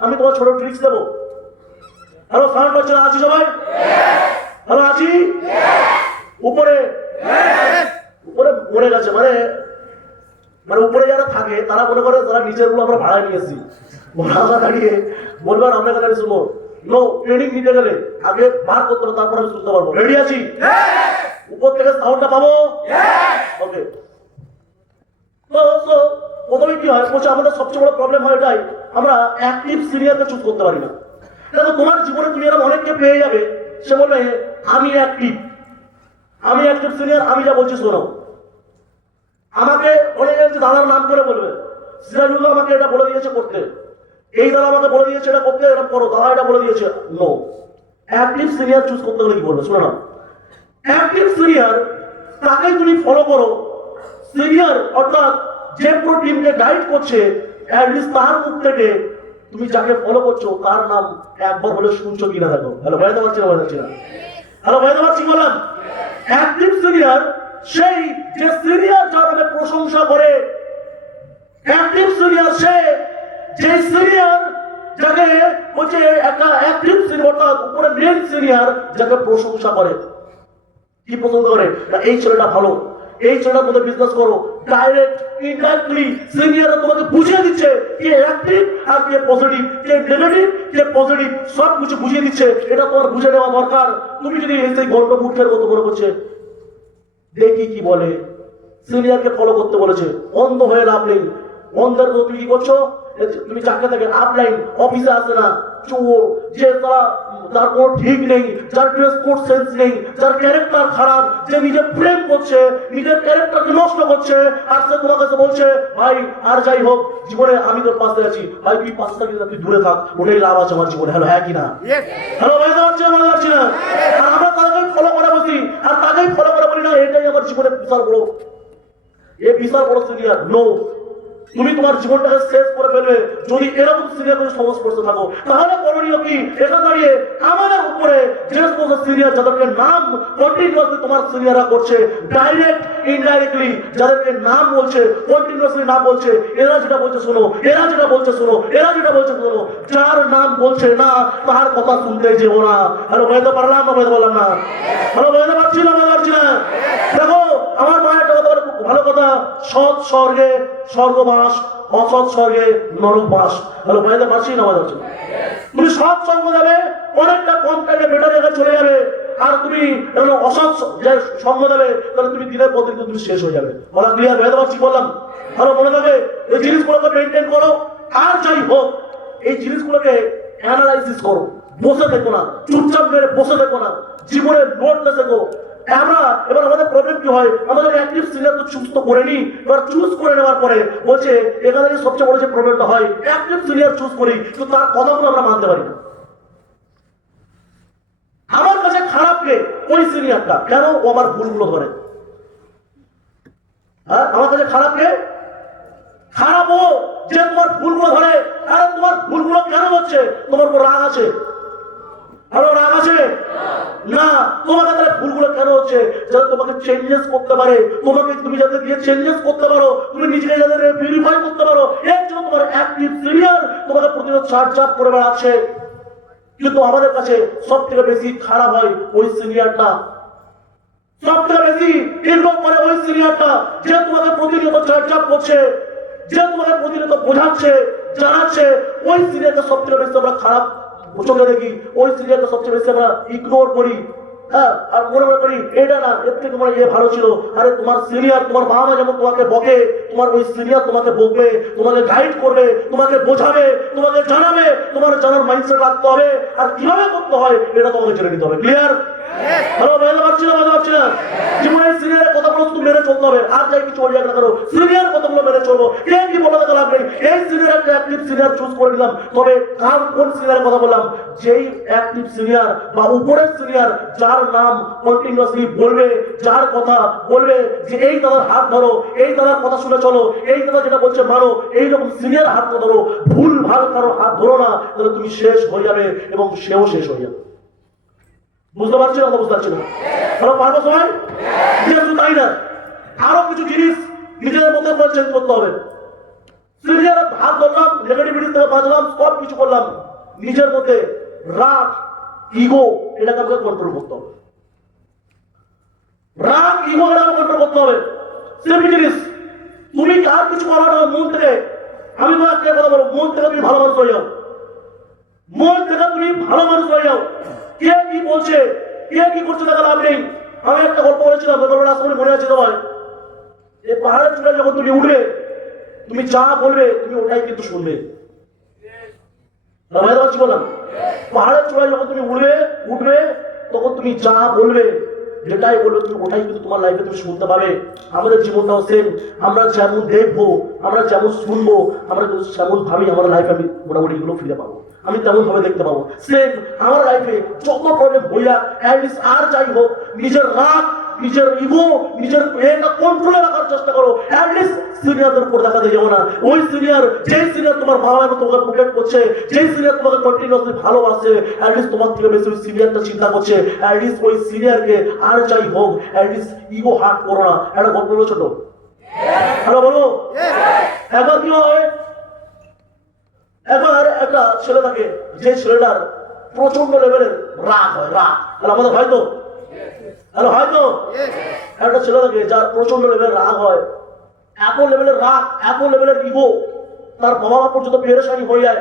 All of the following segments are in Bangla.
আমি তোমার ছোট ট্রিক্স দেবো। হ্যালো সাউন্ড পাচ্ছ না? আছি সবাই? হ্যালো আছি? উপরে উপরে মরে গেছে, মানে মানে উপরে যারা থাকে তারা মনে করে তারা নিচের গুলো আমরা ভাড়া নিয়েছি, আমরা দাঁড়িয়ে বলবো আর আমরা দাঁড়িয়ে শুনবো। নো, ট্রেনিং নিতে গেলে আগে বার করতে হবে, তারপর আমি শুনতে পারবো। রেডি আছি? উপর থেকে সাউন্ডটা পাবো? ওকে। তো প্রথমে কি হয়, আমাদের সবচেয়ে বড় প্রবলেম হয় এটাই, আমরা অ্যাক্টিভ সিনিয়রকে চুজ করতে পারি না। দেখো তোমার জীবনে তুমি এরকম অনেককে পেয়ে যাবে, সে বলবে আমি অ্যাক্টিভ সিনিয়র, আমি যা বলছি শোনো। আমাকে অনেকে দাদার নাম করে বলবে, সিরাজুল্লাহ আমাকে এটা বলে দিয়েছে করতে, এই দাদা আমাকে বলে দিয়েছে এটা করতে, এটা করো, দাদা এটা বলে দিয়েছে। নো, অ্যাক্টিভ সিনিয়র চুজ করতে গেলে কি বলবে শোনো না। অ্যাক্টিভ সিনিয়র তাকে তুমি ফলো করো। সিনিয়র অর্থাৎ যে পুরো টিমকে গাইড করছে, অ্যাটলিস্ট তার মুখ থেকে তুমি যাকে ফলো করছো তার নাম একবার হলে শুনছো কিনা দেখো। হ্যালো ভাইতে পারছি না? হ্যালো ভাইতে পারছি? বললাম অ্যাক্টিভ সিনিয়র সেই যে সিনিয়র যার নামে প্রশংসা করে। অ্যাক্টিভ সিনিয়র সে যে সিনিয়র যাকে বলছে একটা অ্যাক্টিভ সিনিয়র, অর্থাৎ উপরে মেন সিনিয়র যাকে প্রশংসা করে। কি পছন্দ করে? এই ছেলেটা ভালো, এই ছেলেটার মধ্যে বিজনেস করো। ডাইরেক্ট ইনডাইরেক্টলি সিনিয়র তোমাকে বুঝিয়ে দিচ্ছে কে অ্যাক্টিভ আর কে পজিটিভ, কে নেগেটিভ কে পজিটিভ, সব কিছু বুঝিয়ে দিচ্ছে। এটা তোমার বুঝে নেওয়া দরকার। তুমি যদি সেই গল্প মূর্খের মতো মনে করছে দেখি কি বলে, সিনিয়রকে ফলো করতে বলেছে, অন্ধ হয়ে লাভ নেই। অন্ধের মতো তুমি কি করছো? তুমি চাকরি থেকে আপলাইন অফিসে আসে না, চোর, যে তার কোনো ঠিক নেই, যার ড্রেস কোড সেন্স নেই, যার ক্যারেক্টার খারাপ, যে নিজে প্রেম করছে, নিজের ক্যারেক্টারকে নষ্ট করছে, আর সে তোমার কাছে বলছে ভাই আর যাই হোক জীবনে আমি তোর পাশে আছি। ভাই তুই পাশে থাকিস না, তুই দূরে থাক, ওটাই লাভ আছে আমার জীবনে। হ্যালো হ্যাঁ কি না? হ্যালো ভাই পারছি না? পারছি না? আর আমরা তাকেই ফলো করে বসি, আর তাকেই ফলো করে বলি না এটাই আমার জীবনে বিশাল বড়, বিশাল বড় সিনিয়র। নো, তুমি তোমার জীবনটাকে শেষ করে ফেলবে যদি এরকম সিনিয়র কোনো সংস্পর্শে থাকো। তাহলে করণীয় কি? এখানে দাঁড়িয়ে আমাদের উপরে যে সমস্ত সিনিয়র যাদেরকে নাম কন্টিনিউয়াসলি তোমার সিনিয়ররা করছে, ডাইরেক্ট ইনডাইরেক্টলি যাদেরকে নাম বলছে, কন্টিনিউয়াসলি নাম বলছে, এরা যেটা বলছে শোনো, এরা যেটা বলছে শোনো, এরা যেটা বলছে শোনো, যার নাম বলছে না তার কথা শুনতে যেও না। হ্যালো বলতে পারলাম না? বলতে পারলাম না? হ্যালো বলতে পারছি না? বলতে পারছি না? দেখো আমার মায়ের একটা কথা ভালো কথা, সৎ স্বর্গে স্বর্গবাস, অসৎ স্বর্গে নরকবাস। হ্যালো বলতে পারছি না? বলতে পারছি না? তুমি সৎ সঙ্গ যাবে, অনেকটা কম টাইমে বেটার জায়গায় চলে যাবে। আর তুমি অসৎ যে সঙ্গ যাবে তাহলে তুমি দিনের পর দিন তুমি শেষ হয়ে যাবে। বলা ক্লিয়ার? বলতে পারছি? বললাম আরো মনে থাকবে এই জিনিসগুলোকে মেনটেন করো। আর যাই হোক এই জিনিসগুলোকে অ্যানালাইসিস করো, বসে দেখো না, চুপচাপ মেরে বসে দেখো না, জীবনে নোট দেখো। আমরা এবার আমাদের প্রবলেম কি হয়, আমাদের অ্যাক্টিভ সিনিয়র তো চুজ তো করে নি, এবার চুজ করে নেওয়ার পরে বলছে এখানে সবচেয়ে বড় যে প্রবলেমটা হয়, অ্যাক্টিভ সিনিয়র চুজ করি কিন্তু তার কথাগুলো আমরা মানতে পারি না। আমার কাছে খারাপ কে? ওই সিনিয়রটা। কেন? ও আমার ভুলগুলো ধরে। হ্যাঁ, আমার কাছে খারাপ কে? খারাপ ও যে তোমার ভুলগুলো ধরে। আরে তোমার ভুলগুলো কেন হচ্ছে? তোমার উপর রাগ আছে? আরো রাগ আছে না? তোমাকে তাহলে ভুলগুলো কেন হচ্ছে? যাতে তোমাকে চেঞ্জেস করতে পারে, তোমাকে তুমি যাতে দিয়ে চেঞ্জেস করতে পারো, তুমি নিজেকে যাতে পিউরিফাই করতে পারো, এর জন্য তোমার অ্যাক্টিভ সিনিয়র তোমাকে প্রতিদিন চাপ করে বেড়াচ্ছে। কিন্তু আমাদের কাছে সব থেকে বেশি খারাপ হয় ওই সিনিয়রটা, সব থেকে বেশি ইনভলভ করে ওই সিনিয়রটা যে তোমাকে প্রতিনিয়ত চাপ করছে, যে তোমাকে প্রতিনিয়ত বোঝাচ্ছে, জানাচ্ছে। ওই সিনিয়রটা সব থেকে বেশি আমরা খারাপ চোখে দেখি, ওই সিনিয়রটা সবচেয়ে বেশি আমরা ইগনোর করি। হ্যাঁ, আর মনে করি এটা না, এর থেকে তোমার ইয়ে ভালো ছিল। আরে তোমার সিনিয়র, তোমার বাবা মা যেমন তোমাকে বকে, তোমার ওই সিনিয়র তোমাকে বকবে, তোমাকে গাইড করবে, তোমাকে বোঝাবে, তোমাকে জানাবে। তোমার জানার মাইন্ডসেট রাখতে হবে, আর কিভাবে করতে হয় এটা তোমাকে জেনে নিতে হবে। ক্লিয়ার? হ্যালো বলতে পারছি না? বলতে পারছি না? জীবনের সিনিয়রের কথাগুলো শুধু মেনে চলতে হবে, আর যাই কিছু যাক না করো সিনিয়র কথাগুলো মেনে চলবো। কে কি বলে দেখা লাভ নেই। এই সিনিয়র একটা অ্যাক্টিভ সিনিয়র চুজ করে নিলাম, তবে কার কোন সিনিয়রের কথা বললাম? যেই অ্যাক্টিভ সিনিয়র বা উপরের সিনিয়র যার নাম কন্টিনিউয়াসলি বলবে, যার কথা বলবে যে এই দাদার হাত ধরো, এই দাদার কথা শুনে চলো, এই দাদা যেটা বলছে মানো, এইরকম সিনিয়র হাত ধরো। ভুল ভাল কারো হাত ধরো না, তাহলে তুমি শেষ হয়ে যাবে এবং সেও শেষ হয়ে যাবে। বুঝতে পারছি না? বুঝতে পারছি না? পারবো সবাই? শুধু তাই না, আরো কিছু জিনিস নিজেদের মধ্যে চেঞ্জ করতে হবে। সিনিয়র হাত ধরলাম, নেগেটিভিটি থেকে বাজলাম, সব কিছু করলাম, নিজের মধ্যে রাগ, ইগো, এটাকে আমাকে কন্ট্রোল করতে হবে। রাগ, ইগো এটাকে কন্ট্রোল করতে হবে। সিম্পল জিনিস, তুমি কার কিছু করো না, মন থেকে, আমি তো একটা কথা বলবো, মন থেকে তুমি ভালো মানুষ হয়ে যাও। মন থেকে তুমি ভালো মানুষ হয়ে যাও। কে কি বলছে, কে কি করছে দেখা লাভ নেই। আমি একটা গল্প বলেছিলাম, গল্পটা আসলে মনে আছে তোমার। এই পাহাড়ের চূড়ায় যখন তুমি উঠবে, তুমি যা বলবে তুমি ওটাই কিন্তু শুনবে। বললাম, পাহাড়ের চূড়ায় যখন তুমি উঠবে তখন তুমি যা বলবে, যেটাই বলবে তুমি ওটাই কিন্তু তোমার লাইফে তুমি শুনতে পাবে। আমাদের জীবনটাও সেম, আমরা যেমন দেখবো, আমরা যেমন শুনবো, আমরা কিন্তু সেমন ভাবেই আমার লাইফে আমি মোটামুটি এগুলো ফিরে পাবো, আমি তেমন ভাবে দেখতে পাবো। সেম আমার লাইফে যত প্রবলেম হইয়া অ্যাটলিস্ট আর যাই হোক, নিজের রাগ, নিজের ইগো, নিজের কন্ট্রোলে রাখার চেষ্টা করো। অ্যাটলিস্ট সিনিয়রদের উপর দেখাতে যাবো না। ওই সিনিয়র, যেই সিনিয়র তোমার বাবা মা তোমাকে প্রোটেক্ট করছে, যেই সিনিয়র তোমাকে কন্টিনিউয়াসলি ভালোবাসে, অ্যাটলিস্ট তোমার থেকে বেশি ওই সিনিয়রটা চিন্তা করছে, অ্যাটলিস্ট ওই সিনিয়রকে আর যাই হোক অ্যাটলিস্ট ইগো হার্ট করো না। একটা গল্প বলো ছোট, হ্যালো বলো। একবার কি হয়, একবার একটা ছেলে থাকে, যে ছেলেটার প্রচন্ড লেভেলের রাগ হয়, রাগ। তাহলে আমাদের হয়তো হয়তো একটা ছেলে থাকে যার প্রচন্ড লেভেলের রাগ হয়, এত লেভেলের রাগ, এত লেভেলের ইগো, তার বাবা মা পর্যন্ত পেরেশানি হয়ে যায়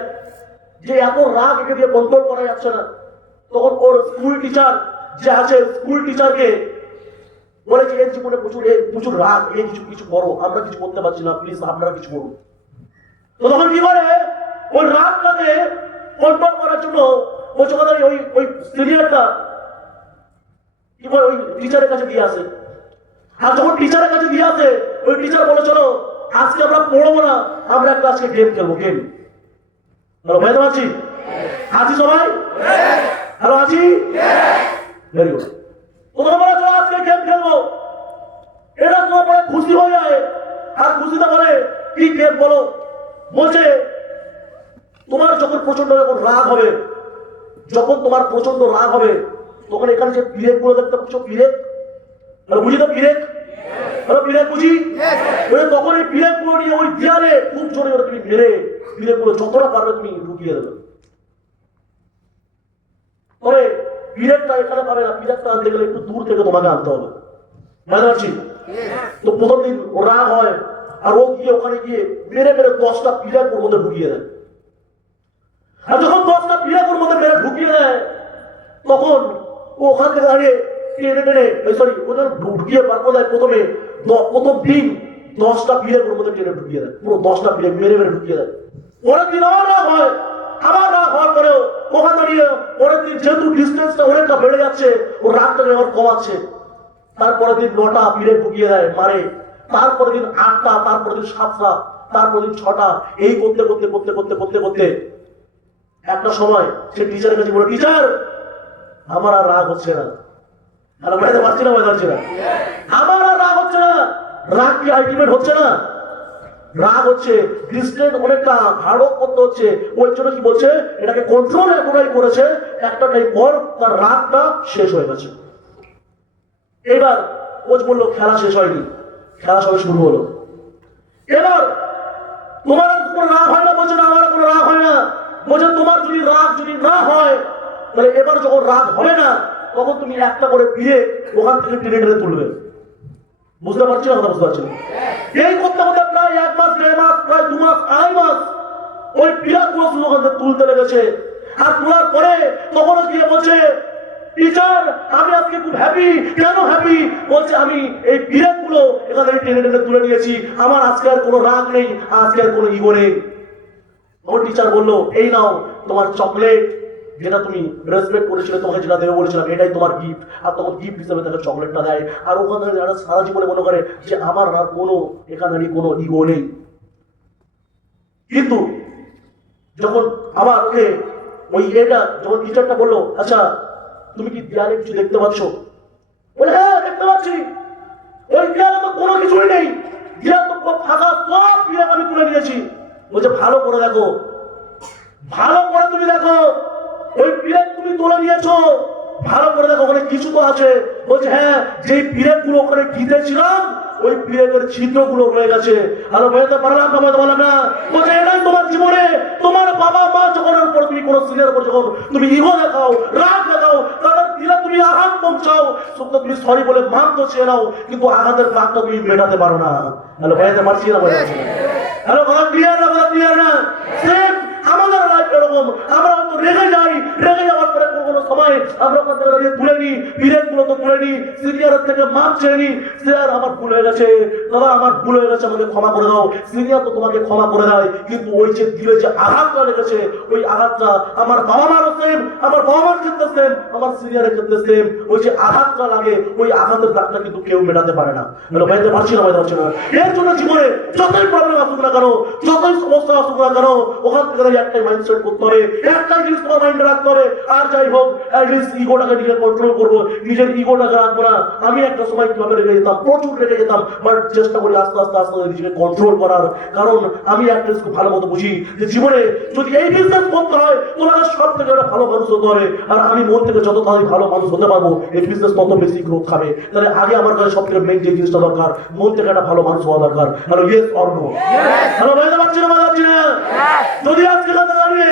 যে এত রাগ একে দিয়ে কন্ট্রোল করা যাচ্ছে না। তখন ওর স্কুল টিচার যে আছে, স্কুল টিচারকে বলে যে এর জীবনে প্রচুর রাগ, এই কিছু করো, আমরা কিছু করতে পারছি না, প্লিজ আপনারা কিছু করুন। তো তখন কি করে, ওই রাগটাকে কন্ট্রোল করার জন্য বলছে কথা ওই সিনিয়রটা কি করে ওই টিচারের কাছে দিয়ে আসে। আর যখন টিচারের কাছে দিয়ে আসে, ওই টিচার বলে চলো আজকে আমরা পড়বো না, আমরা একটা আজকে গেম খেলবো, গেম। হ্যালো ভাই, তো আছি সবাই? হ্যালো আছি, ভেরি গুড। তোমরা বলে চলো আজকে গেম খেলবো। এটা তোমার পরে খুশি হয়ে যায়, আর খুশিতে বলে কি গেম বলো। বলছে তোমার যখন প্রচন্ড রাগ হবে, যখন তোমার প্রচন্ড রাগ হবে, তখন এখানে যে পিরেক গুলো দেখতে পাচ্ছ, পিরেক, বুঝি তো পিরেক, পিরেক বুঝি, তখন এই পিরেক গুলো নিয়ে ওই দেয়ালে খুব জোরে তুমি মেরে পিরেক গুলো যতটা পারবে তুমি ঢুকিয়ে দেবে। তবে পিরেকটা এখানে পাবে না, পিরেকটা আনতে গেলে একটু দূর থেকে তোমাকে আনতে হবে, বুঝতে পারছি? তো প্রথম দিন ও রাগ হয়, আর ও গিয়ে ওখানে গিয়ে মেরে 10টা পিরেক ওর মধ্যে ঢুকিয়ে দেয়। আর যখন 10টা পিরেক ওর মধ্যে মেরে ঢুকিয়ে দেয়, তখন ও ওখান থেকে দাঁড়িয়ে ঢুকিয়ে বার করে দেয়। প্রথম দিন 10টা পিরেক ওর মধ্যে টেনে ঢুকিয়ে দেয়, পুরো 10টা পিরেক মেরে ঢুকিয়ে দেয়। পরের দিন আমার রাগ হয়, আমার রাগ হওয়ার পরেও ওখানে দাঁড়িয়ে পরের দিন যেহেতু ডিস্টেন্সটা অনেকটা বেড়ে যাচ্ছে, ও রাগটাকে আবার কমাচ্ছে। তারপরের দিন 9টা পিরেক ঢুকিয়ে দেয়, মারে। তারপরের দিন 8টা, তারপরের দিন 7টা, তারপরের দিন 6টা। এই করতে করতে করতে করতে করতে করতে একটা সময় সে টিচারের কাছে বলে, টিচার আমার আর রাগ হচ্ছে না। আর বুঝতে পারছি না, বুঝতে পারছি না, আমার আর রাগ হচ্ছে না। রাগ কি আলটিমেট হচ্ছে না? রাগ হচ্ছে ডিস্টেন্স অনেকটা হার্ড করতে হচ্ছে। ওই জন্য কি বলছে, এটাকে কন্ট্রোল এতটাই করেছে, একটা টাইম পর তার রাগটা শেষ হয়ে গেছে। এবার কোচ বললো খেলা শেষ হয়নি, খেলা সবে শুরু হলো। এবার তোমার কোনো রাগ হয় না, বলছে না আমার কোনো রাগ হয় না। বলছে তোমার যদি রাগ যদি না হয়, তাহলে এবার যখন রাগ হবে না, তখন তুমি একটা করে পিড়ে ওখান থেকে টেনে টেনে তুলবে। বুঝতে পারছি না, কথা বুঝতে পারছি না? এই করতে করতে প্রায় 1 মাস, 1.5 মাস, প্রায় 2 মাস, 2.5 মাস ওই পিড়া গুলো শুধু ওখান থেকে তুলতে লেগেছে। আর তোলার পরে তখনও গিয়ে বলছে, টিচার আমি আজকে খুব হ্যাপি। কেন হ্যাপি? বলছে আমি এই পিড়া গুলো এখান থেকে টেনে টেনে তুলে নিয়েছি, আমার আজকে আর কোনো রাগ নেই, আজকে আর কোনো ইগো নেই। তখন টিচার বললো, এই নাও তোমার চকলেট, যেটা তুমি রেসপেক্ট করেছিলে, তোমাকে যেটা দেবে বলেছিলাম, এটাই তোমার গিফট। আর তখন গিফট হিসেবে তাকে চকলেটটা দেয়। আর ওখানে যারা সারা জীবনে মনে করে যে আমার আর কোনো এখানে কোনো ইগো নেই। কিন্তু যখন আবার ওকে ওই যখন টিচারটা বললো, আচ্ছা তুমি কি দেয়ালে কিছু দেখতে পাচ্ছ? বলে হ্যাঁ দেখতে পাচ্ছি। ওই দেয়ালে তো কোনো কিছুই নেই, দেয়াল তো ফাঁকা, সব পিড়াক আমি তুলে নিয়েছি। বলছে ভালো করে দেখো, ভালো করে তুমি দেখো, ওই পিরেক তুমি তুলে নিয়েছো, ভালো করে দেখো ওখানে কিছু তো আছে। বলছে হ্যাঁ, যে পিরেক গুলো ওখানে গিতেছিলাম, ওই পিরেকের ছিদ্র গুলো রয়ে গেছে। আর বোঝাতে পারলাম না, বলতে পারলাম না। বলছে এটাই তোমার জীবনে তোমার কোনো সিনিয়র উপর যখন তুমি ইগো দেখাও, রাগ দেখাও, তাদের দিলে তুমি আঘাত পৌঁছাও, সত্য তুমি সরি বলে মাপ তো চেয়ে নাও, কিন্তু আঘাতের দাগটা তুমি মেটাতে পারো না। হ্যালো ভাইয়াতে পারছি না ভাই? হ্যালো কথা ক্লিয়ার না? কথা ক্লিয়ার না? সেম আমাদের লাইফ এরকম, আমরা হয়তো রেগে যাই, রেগে যাওয়ার পরে কোনো সময় আমরা ওখান থেকে দাঁড়িয়ে তুলে নিই, বিরেট গুলো তো তুলে নিই, সিনিয়রের থেকে মাপ চেয়ে নিই, সিনিয়র আমার ভুল হয়ে গেছে, দাদা আমার ভুল হয়ে গেছে, আমাকে ক্ষমা করে দাও। সিনিয়র তো তোমাকে ক্ষমা করে দেয়, কিন্তু ওই যে দিলে যে আঘাতটা লেগেছে, ওই আঘাতটা আমার বাবা মারও সেম, আমার বাবা মার ক্ষেত্রে সেম, আমার সিনিয়রের ক্ষেত্রে সেম, ওই যে আঘাতটা লাগে, ওই আঘাতের দাগটা কিন্তু কেউ মেটাতে পারে না। ভাইতে পারছি না, ভাইতে পারছি না। এর জন্য জীবনে যতই প্রবলেম আসুক না কেন, যতই সমস্যা আসুক না কেন, ওখান থেকে একটাই মাইন্ডসেট করতে হবে, একটাই জিনিস তোমার মাইন্ডে রাখতে হবে, আর যাই হোক অ্যাটলিস্ট ইগোটাকে নিজে কন্ট্রোল করবো, নিজের ইগোটাকে রাখবো না। আমি একটা সময় কিভাবে রেগে যেতাম, প্রচুর রেগে যেতাম, বাট চেষ্টা করি আস্তে আস্তে আস্তে নিজেকে কন্ট্রোল করার, কারণ আমি একটা খুব ভালো মতো বুঝি যে জীবনে যদি এই বিজনেস করতে হয় তোমাকে সব থেকে একটা ভালো মানুষ হতে হবে, আর আমি মন থেকে যত তাড়াতাড়ি ভালো মানুষ হতে পারবো এই বিজনেস তত বেশি গ্রোথ খাবে। তাহলে আগে আমার কাছে সব থেকে মেইন যে জিনিসটা দরকার, মন থেকে একটা ভালো মানুষ হওয়া দরকার। Hello yes or no? Hello ভাইতে পারছি না, পারছি না? যদি আজকে দাঁড়িয়ে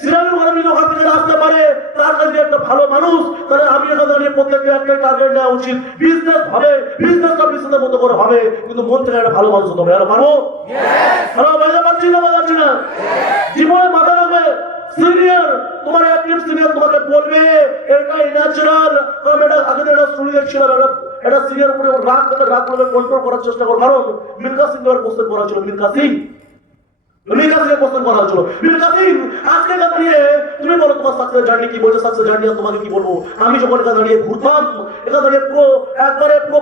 সিরাজুল ঘরে যদি ওখান থেকে আসতে পারে, তার কাছে একটা ভালো মানুষ, তাহলে আমি এখানে দাঁড়িয়ে প্রত্যেককে একটাই টার্গেট নেওয়া উচিত, বিজনেস হবে, বিজনেসটা বিজনেসের মতো করে হবে, কিন্তু মন থেকে একটা ভালো মানুষ হতে হবে। আর পারবো? হ্যালো ভাইতে পারছি না, পারছি না? জীবনে মাথা রাখবে, সিনিয়র তোমার অ্যাক্টিভ সিনিয়র তোমাকে বলবে এটাই ন্যাচারাল। কারণ এটা আগে একটা শুনে দেখছিলাম, এটা সিনিয়র উপরে রাগ থেকে রাগ করে কন্ট্রোল করার চেষ্টা করো, কারণ মিল্খা সিং এর কোশ্চেন করা ছিল, মিল্খা সিং কোশ্চেন করা হচ্ছিল, মিল্খা সিং আজকে দাঁড়িয়ে তুমি বলো তোমার সাকসেস জার্নি কি? বলছে সাকসেস জার্নি আর তোমাকে কি বলবো, আমি যখন এখানে দাঁড়িয়ে ঘুরতাম, এখানে দাঁড়িয়ে পুরো একবারে পুরো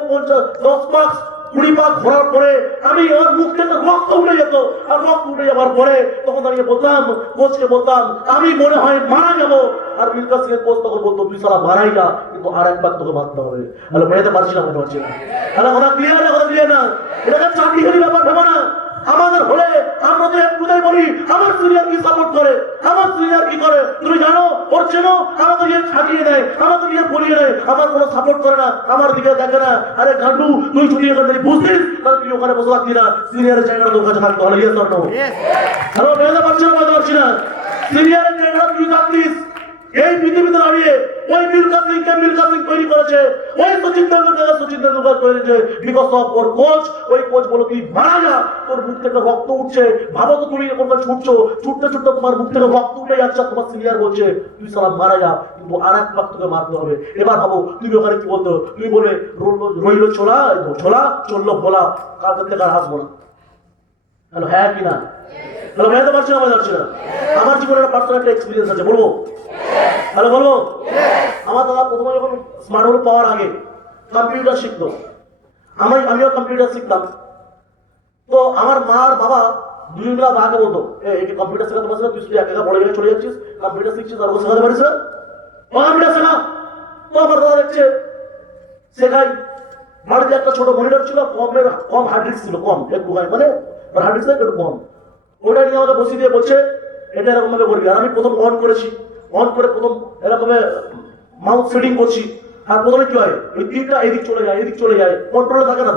10 মাস 20 পাক ঘোরার পরে আমি আমার মুখ থেকে রক্ত উঠে যেত, আর রক্ত উঠে যাওয়ার পরে তখন দাঁড়িয়ে বলতাম, কোচকে বলতাম আমি মনে হয় মারা যাবো, আর মিল্খা সিং এর কোচ তখন বলতো তুই সারা মারাই না, কিন্তু আর একবার তোকে মারতে হবে। হ্যালো বোঝাতে পারছি না, বলতে পারছি না? হ্যালো কথা ক্লিয়ার না? কথা ক্লিয়ার না? এটাকে চাকরিখানি ব্যাপার ভেবো না। আমাদের হলে আমরা তো একটুটাই বলি আমার সিনিয়র কি সাপোর্ট করে, আমার সিনিয়র কি করে তুমি জানো? ওর চেনো? আমাকে নিয়ে ছাড়িয়ে নেয়, আমাকে নিয়ে পড়িয়ে নেয়, আমার কোনো সাপোর্ট করে না, আমার দিকে দেখে না। আরে গান্ডু তুই যদি এখানে বুঝতিস তাহলে তুই ওখানে বসে থাকতি না, সিনিয়রের জায়গাটা তোর কাছে থাকতো। হলো ইয়েস অর নো? হ্যালো বুঝতে পারছি না, বুঝতে পারছি না? সিনিয়রের জায়গাটা তুই থাকতিস, এই পৃথিবীতে দাঁড়িয়ে ওই মিল্খা সিং তৈরি করেছে, ওই সচিন তেন্ডুলকার করেছে বিকজ অফ ওর কোচ। ওই কোচ বলো তুই মারা যা, তোর মুখ থেকে রক্ত উঠছে, ভাবো তো তুমি এরকম ছুটছো, ছুটতে ছুটতে তোমার মুখ থেকে রক্ত উঠে যাচ্ছে, তোমার সিনিয়র বলছে তুই সালা মারা যা, কিন্তু আর এক পাক তোকে মারতে হবে। এবার ভাবো তুমি ওখানে কি বলতো, তুমি বলে রইল ছোলা, ছোলা চললো ভোলা, কালকে থেকে আর আসবো না। হ্যালো হ্যাঁ কি না? হ্যালো বুঝতে পারছি না, বুঝতে পারছি না? আমার জীবনে একটা পার্সোনাল একটা এক্সপিরিয়েন্স আছে, বলবো? হ্যালো বলবো? আমার দাদা প্রথমে যখন স্মার্টফোন পাওয়ার আগে কম্পিউটার শিখতো, আমিও কম্পিউটার শিখতাম। তো আমার মা আর বাবা দুজন মিলে আগে বলতো এই কম্পিউটার শেখাতে পারছিস না, তুই শুধু একা বড় জায়গায় চলে যাচ্ছিস, কম্পিউটার শিখছিস আর ওকে শেখাতে পারিস না, কম্পিউটার শেখা। তো আমার দাদা দেখছে শেখাই, বাড়িতে একটা ছোট মনিটর ছিল, কম হার্ড ডিস্ক ছিল, কম একটু মানে হার্ড ডিস্ক একটু কম, ওটা নিয়ে আমাকে বসিয়ে দিয়ে বলছে এটা এরকম ভাবে করবি। আর আমি প্রথম অন করেছি, অন করে প্রথম এরকম মাউথ সেটিং করছি, আর প্রথমে কি হয় ওই তীরটা এদিক চলে যায়, এদিক চলে যায়, কন্ট্রোলে থাকে না।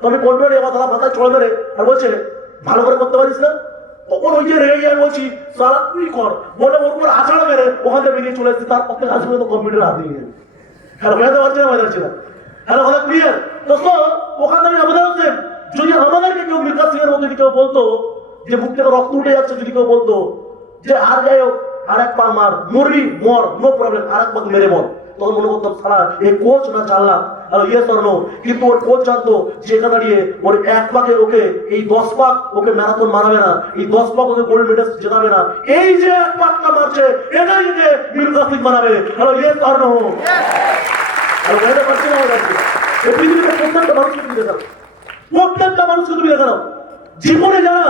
তো আমি কন্ট্রোলে আমার দাদা মাথায় চলে ধরে আর বলছে ভালো করে করতে পারিস না। তখন ওই যে রেগে যায়, বলছি সারা তুই কর বলে ওর উপর আছাড়া মেরে ওখান থেকে বেরিয়ে চলে এসেছি, তার পক্ষে আজ পর্যন্ত কম্পিউটার হাত দিয়ে গেছে। হ্যালো বোঝাতে পারছি না, বোঝাতে পারছি না? হ্যালো কথা ক্লিয়ার? দোস্ত ওখান থেকে আমাদের হচ্ছে যদি আমাদেরকে কেউ মিল্খা সিং এর মতো যদি কেউ বলতো যে মুখ থেকে রক্ত উঠে যাচ্ছে, যদি কেউ বলতো যে আর যাই হোক আর এক পা মার, মরবি মর, নো প্রবলেম, আর এক পা মেরে মর, তখন মনে করতাম সারা এই কোচ না চাল্লা। আর ইয়েস অর নো? কিন্তু ওর কোচ জানতো যে এখানে দাঁড়িয়ে ওর এক পাকে ওকে এই 10 পাক ওকে ম্যারাথন মারাবে না, এই 10 পাক ওকে গোল্ড মেডেল জেতাবে না, এই যে এক পাকটা মারছে এটাই যে মিল্খা সিং বানাবে। Hello yes or no? Hello বুঝতে পারছি না? এই পৃথিবীতে প্রত্যেকটা মানুষকে তুমি দেখাও, প্রত্যেকটা মানুষকে তুমি দেখাও জীবনে যারা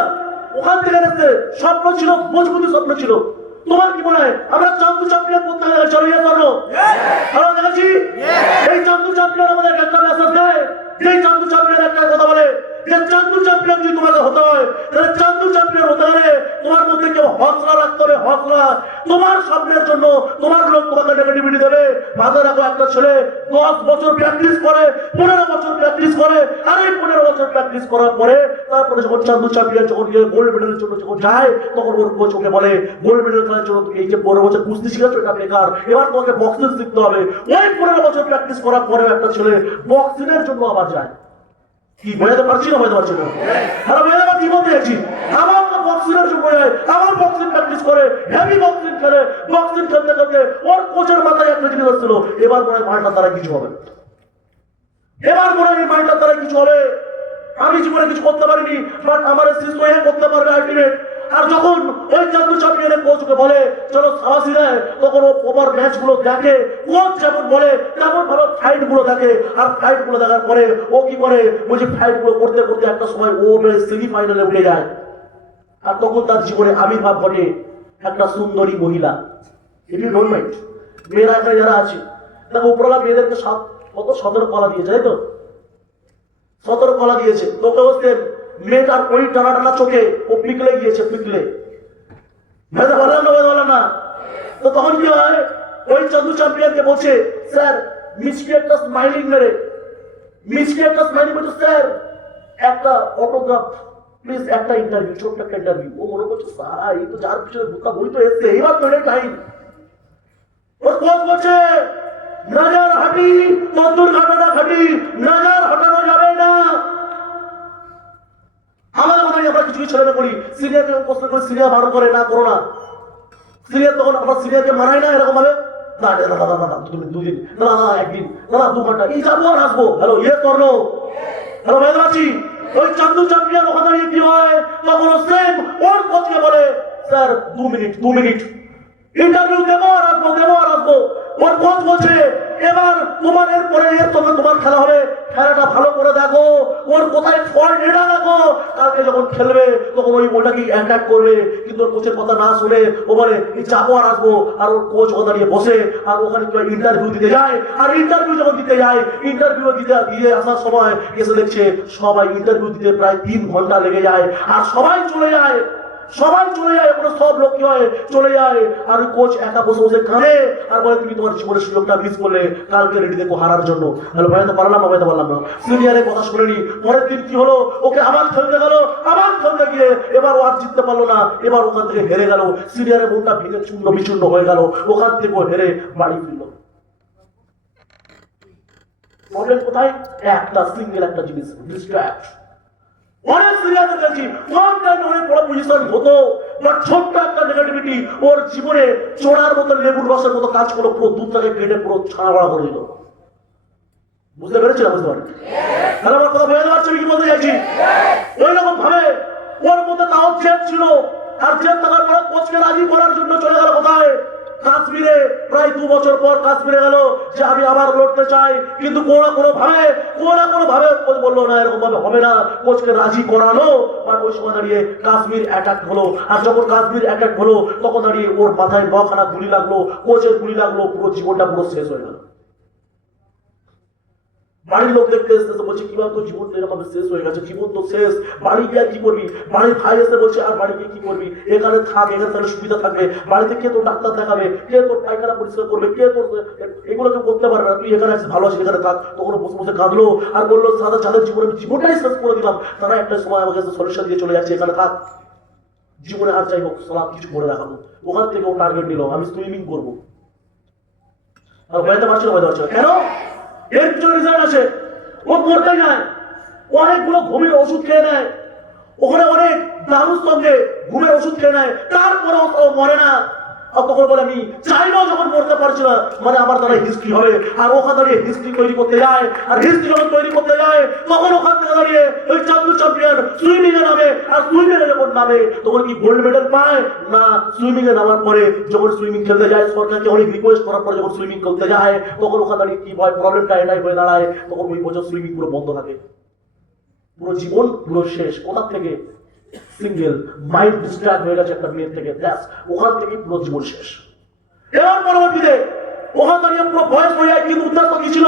ওখান থেকে দেখতে স্বপ্ন ছিল, মজবুত স্বপ্ন ছিল। তোমার কি মনে হয় আমরা চান্দু চ্যাম্পিয়ন করতে গেলে চলো ইয়ে করো? আমরা দেখেছি এই চান্দু চ্যাম্পিয়ন আমাদের একটা মেসেজ দেয়, যে চান্দু চ্যাম্পিয়ন একটা কথা বলে যে চান্দু চ্যাম্পিয়ন যদি তোমাকে হতে হয় তাহলে চান্দু চ্যাম্পিয়ন হতে গেলে তোমার মধ্যে কেউ হৌসলা রাখতে হবে, হসলা, তোমার স্বপ্নের জন্য তোমার লোক তোমাকে নেগেটিভিটি দেবে। ভালো রাখো, একটা ছেলে 10 বছর প্র্যাকটিস করে, 15 বছর প্র্যাকটিস করে, আর এই 15 বছর প্র্যাকটিস করার পরে তারপরে যখন চান্দু চ্যাম্পিয়ন যখন গোল্ড মেডেলের জন্য যখন যায়, তখন ওর কোচ ওকে বলে গোল্ড মেডেল খেলার জন্য তুমি এই যে 15 বছর কুস্তি শিখেছো এটা বেকার, এবার তোমাকে বক্সিং শিখতে হবে। ওই 15 বছর প্র্যাকটিস করার পরে একটা ছেলে বক্সিং এর জন্য আবার যায়। কি বোঝাতে পারছি না? বোঝাতে পারছি না? আর বোঝাতে পারছি বলতে যাচ্ছি, আমার বক্সিং এর জন্য যায়, আমার বক্সিং প্র্যাকটিস করে, হেভি বক্সিং খেলে, বক্সিং খেলতে খেলতে ওর কোচের মাথায় একটা জিনিস আসছিল, এবার মনে হয় মালটা তারা কিছু হবে, এবার মনে হয় মালটা তারা কিছু হবে। আমি জীবনে কিছু করতে পারিনি, বাট আমার শিষ্য এ করতে পারবে আলটিমেট। আর যখন ওই চান্দু চ্যাম্পিয়নের কোচকে বলে চলো সাবাসি দেয়, তখন ও ওভার ম্যাচ গুলো দেখে, কোচ যেমন বলে তেমন ভাবে ফাইট গুলো দেখে। আর ফাইট গুলো দেখার পরে ও কি করে, ওই যে ফাইট গুলো করতে করতে একটা সময় ও সেমিফাইনালে উঠে যায়। আর তখন তার জীবনে আবির্ভাব ঘটে একটা সুন্দরী মহিলা। ইফ ইউ ডোন্ট মাইন্ড, মেয়েরা এখানে যারা আছে দেখো, উপরওয়ালা মেয়েদেরকে কত 17 কলা দিয়েছে, তাই তো? 17 কলা দিয়েছে। তোকে বলতে মেয়েটার ওই টানা টানা চোখে ও পিকলে গিয়েছে, পিকলে। ভেদে বললাম না, ভেদে বললাম না। তো তখন কি হয়, ওই চান্দু চ্যাম্পিয়নকে বলছে স্যার মিষ্টি একটা স্মাইলিং মেরে, মিষ্টি একটা স্মাইলিং বলছে স্যার একটা অটোগ্রাফ প্লিজ, একটা ইন্টারভিউ, ছোট্ট একটা ইন্টারভিউ। ও মনে করছে সারা এই তো যার পিছনে ভূতা বই তো এসছে, এবার তো এটাই টাইম। ওর কোচ বলছে নজর হাঁটি তো দুর্ঘটনা ঘটি, নজর হটানো যাবে না। আমাদের মনে হয় আমরা কিছু ছেলেমেয়ে করি, সিনিয়রকে প্রশ্ন করে সিনিয়র ভালো করে না, করো না। সিনিয়র তখন আমরা সিনিয়রকে মানাই না এরকম ভাবে, না দাদা দাদা দাদা দুদিন, না না একদিন, না 2 ঘন্টা, এই যাবো আর আসবো। হ্যালো ইয়ে করলো, হ্যালো ভাই আছি। ওই চান্দু চ্যাম্পিয়ন ওখানে দাঁড়িয়ে কি হয়, তখন সেম ওর কোচকে বলে স্যার 2 মিনিট, 2 মিনিট ইন্টারভিউ দেবো আর আসবো, দেবো আর আসবো। ওর কোচ বলছে এবার তোমার এরপরে এর সঙ্গে তোমার খেলা হবে, খেলাটা ভালো করে দেখো, ওর কোথায় ফল্ট এটা দেখো, কালকে যখন খেলবে তখন ওই ওটাকে অ্যাটাক করবে। কিন্তু ওর কোচের কথা না শুনে ও বলে এই যাবো আর আসবো। আর ওর কোচ ওখানে দাঁড়িয়ে বসে আর ওখানে ইন্টারভিউ দিতে যায়। আর ইন্টারভিউ যখন দিতে যায়, ইন্টারভিউ দিয়ে আসার সময় এসে দেখছে সবাই ইন্টারভিউ দিতে প্রায় 3 ঘন্টা লেগে যায়। আর সবাই চলে যায়, সবাই চলে যায়, ওখানে সব লোক কি হয় চলে যায়। আর কোচ একা বসে বসে কাঁদে আর বলে তুমি তোমার জীবনের সুযোগটা মিস করলে, কালকে রেডি দেখো হারার জন্য। হ্যালো ভাই, তো পারলাম না, ভাই তো পারলাম না। সিনিয়রের কথা শুনেনি, পরের দিন কি হলো, ওকে আবার খেলতে গেল, আবার খেলতে গিয়ে এবার ও আর জিততে পারলো না, এবার ওখান থেকে হেরে গেল। সিনিয়রের মনটা ভেঙে চূর্ণ বিচূর্ণ হয়ে গেল, ওখান থেকে ও হেরে বাড়ি ফিরল। প্রবলেম কোথায়? একটা সিঙ্গেল একটা জিনিস, ডিস্ট্র্যাক্ট। অনেক সিরিয়াস গেছি, অনেক বড় পজিশন হতো, বাট ছোট্ট একটা নেগেটিভিটি ওর জীবনে চোরার মতো লেবুর রসের মতো কাজ করলো, পুরো দুধটাকে কেটে পুরো ছাড়া করে দিল। বুঝতে পেরেছি না? বুঝতে পারি? তাহলে আমার কথা বোঝাতে পারছি আমি কি বলতে চাইছি? ওই রকম ভাবে ওর মধ্যে তাও জেদ ছিল। আর জেদ থাকার পরে কোচকে রাজি করার জন্য চলে গেল কোথায়? কাশ্মীরে। প্রায় 2 বছর পর কাশ্মীরে গেল যে আমি আবার লড়তে চাই, কিন্তু কোনো না কোনো ভাবে কোচ বললো না এরকম ভাবে হবে না, কোচকে রাজি করালো। আর ওই সময় দাঁড়িয়ে কাশ্মীর অ্যাটাক হলো। আর যখন কাশ্মীর অ্যাটাক হলো তখন দাঁড়িয়ে ওর মাথায় 9খানা গুলি লাগলো, কোচের গুলি লাগলো, পুরো জীবনটা পুরো শেষ হয়ে গেল। বাড়ির লোক দেখতে এসে বলছে কি বলতো জীবন এরকম শেষ হয়ে গেছে, জীবন তো শেষ, বাড়ি গিয়ে কি করবি? বাড়ির ভাই এসে বলছে আর বাড়ি গিয়ে কি করবি, এখানে থাক, এখানে তাহলে সুবিধা থাকবে, বাড়িতে কে তোর ডাক্তার দেখাবে, কে তোর পায়খানা পরিষ্কার করবে, কে তোর এগুলো কেউ করতে পারবে না, তুই এখানে আছিস, ভালো আছিস, এখানে থাক। তখন বসে বসে কাঁদলো আর বললো সাদা যাদের জীবনটাই শেষ করে দিলাম, তারা একটা সময় আমাকে সলিউশন দিয়ে চলে যাচ্ছে, এখানে থাক, জীবনে আর যাই হোক সব কিছু করে দেখাবো। ওখান থেকে ও টার্গেট নিল আমি সুইমিং করবো। আর হয়ে পারছিল কেন? এর পিছনে রিজাল্ট আছে, ও মরতে যায়, অনেকগুলো ঘুমের ওষুধ খেয়ে নেয়, ওখানে অনেক দারুর সঙ্গে ঘুমের ওষুধ খেয়ে নেয়, তারপরেও ও মরে না। আর তখন বলে আমি চাইলেও যখন মরতে পারছি না, মানে আমার দ্বারা হিস্ট্রি হবে। আর ওখানে দাঁড়িয়ে হিস্ট্রি তৈরি করতে যায়, আর হিস্ট্রি যখন তৈরি করতে যায় তখন ওখান থেকে দাঁড়িয়ে ওই চান্দু চ্যাম্পিয়ন সুইমিং এ নামে। আর সুইমিং এ যখন নামে তখন কি গোল্ড মেডেল পায় না? সুইমিং এ নামার পরে যখন সুইমিং খেলতে যায়, সরকারকে অনেক রিকোয়েস্ট করার পরে যখন সুইমিং করতে যায়, তখন ওখানে দাঁড়িয়ে কি হয়, প্রবলেমটা এটাই হয়ে দাঁড়ায়, তখন ওই বছর সুইমিং পুরো বন্ধ থাকে, পুরো জীবন পুরো শেষ। কোথা থেকে? সিঙ্গেল মাইন্ড ডিস্ট্রাক্ট হয়ে গেছে একটা মেয়ের থেকে, ব্যাস ওখান থেকে পুরো জীবন শেষ। এবার পরবর্তীতে ওখান দাঁড়িয়ে পুরো বয়স হয়ে যায়, কিন্তু উদ্দেশ্য কি ছিল?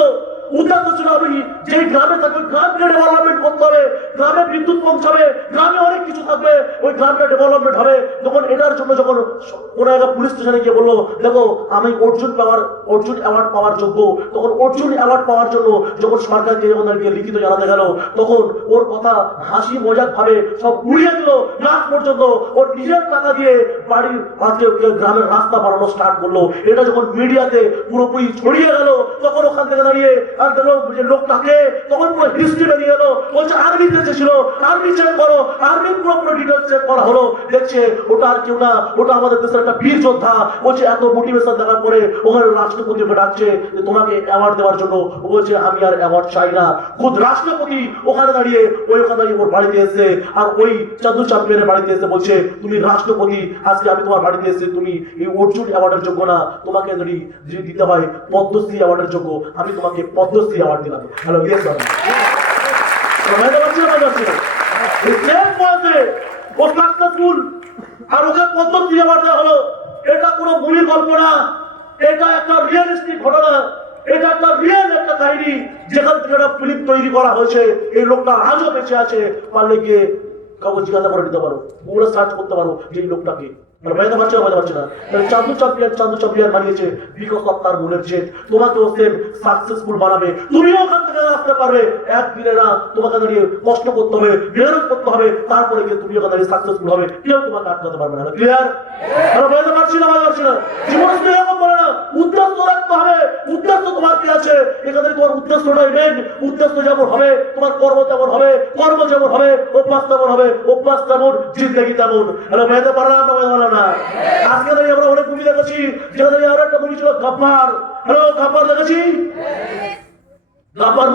উদ্দেশ্য ছিল আমি যেই গ্রামে থাকবে গ্রামকে ডেভেলপমেন্ট করতে হবে, গ্রামে বিদ্যুৎ পৌঁছাবে, গ্রামে অনেক কিছু থাকবে, ওই গ্রামটা ডেভেলপমেন্ট হবে। তখন এটার জন্য যখন কোনো একটা পুলিশ স্টেশনে গিয়ে বললো দেখো আমি অর্জুন অ্যাওয়ার্ড পাওয়ার যোগ্য, তখন অর্জুন অ্যাওয়ার্ড পাওয়ার জন্য যখন সরকারকে যখন গিয়ে লিখিত জানাতে গেল, তখন ওর কথা হাসি মজাক ভাবে সব উড়িয়ে দিল। লাস্ট পর্যন্ত ওর নিজের টাকা দিয়ে বাড়ির আজকে গ্রামের রাস্তা বানানো স্টার্ট করলো। এটা যখন মিডিয়াতে পুরোপুরি ছড়িয়ে গেল, তখন ওখান থেকে দাঁড়িয়ে আর দেখো যে লোকটাকে তখন পুরো হিস্ট্রি বেরিয়ে এলো, বলছে আর্মিতে এসেছিল, আর্মি চেক করো, আর্মির পুরো ডিটেলস চেক করা হলো, দেখছে ওটা আর কেউ না, ওটা আমাদের দেশের একটা বীর যোদ্ধা। বলছে এত মোটিভেশন দেখার পরে ওখানে রাষ্ট্রপতিকে ডাকছে যে তোমাকে অ্যাওয়ার্ড দেওয়ার জন্য। ও বলছে আমি আর অ্যাওয়ার্ড চাই না, খুদ রাষ্ট্রপতি ওখানে দাঁড়িয়ে ওখানে দাঁড়িয়ে ওর বাড়িতে এসে আর ওই চাঁদু চ্যাম্পিয়নের বাড়িতে এসে বলছে তুমি রাষ্ট্রপতি, আজকে আমি তোমার বাড়িতে এসে তুমি এই অর্জুন অ্যাওয়ার্ডের যোগ্য না, তোমাকে যদি দিতে হয় পদ্মশ্রী অ্যাওয়ার্ডের যোগ্য, আমি তোমাকে পদ্মশ্রী অ্যাওয়ার্ড দিলাম। হ্যালো ইয়েস বাবা, ও সাকসেসফুল আর ওকে পদ্মশ্রী অ্যাওয়ার্ড দেওয়া হলো। এটা কোনো মুভির গল্প না, এটা একটা রিয়েলিস্টিক ঘটনা, এটা একটা রিয়েল একটা কাহিনী যেখান থেকে একটা ফিল্ম তৈরি করা হয়েছে। এই লোকটা আজও বেঁচে আছে, পারলে গিয়ে কাউকে জিজ্ঞাসা করে নিতে পারো, গুগলে সার্চ করতে পারো যে এই লোকটাকে। বানাতে পারছে না চাঁদু চ্যাম্পিয়ন বানিয়েছে বিকজ অফ তার মনের জেদ। তোমাকেও সেম সাকসেসফুল বানাবে, তুমিও ওখান থেকে আসতে পারবে একদিনে না, তোমাকে দাঁড়িয়ে কষ্ট করতে হবে, মেহনত করতে হবে, তারপরে গিয়ে তুমি ওখানে দাঁড়িয়ে সাকসেসফুল হবে, কেউ তোমাকে আটকাতে পারবে না। ক্লিয়ার? বানাতে পারছি না জীবন এরকম বলে না, উদ্দেশ্য রাখতে হবে। উদ্দেশ্য তোমার কি আছে, এখানে তোমার উদ্দেশ্যটাই মেন। উদ্দেশ্য যেমন হবে তোমার কর্ম তেমন হবে, কর্ম যেমন হবে অভ্যাস তেমন হবে, অভ্যাস তেমন জিন্দগি তেমন। মেয়েতে পারলাম না না। আজকে দাঁড়িয়ে আমরা অনেক মুভি দেখেছি, যেখানে আরো একটা মুভি ছিল গাব্বার। হ্যালো গাব্বার দেখেছি? গাব্বার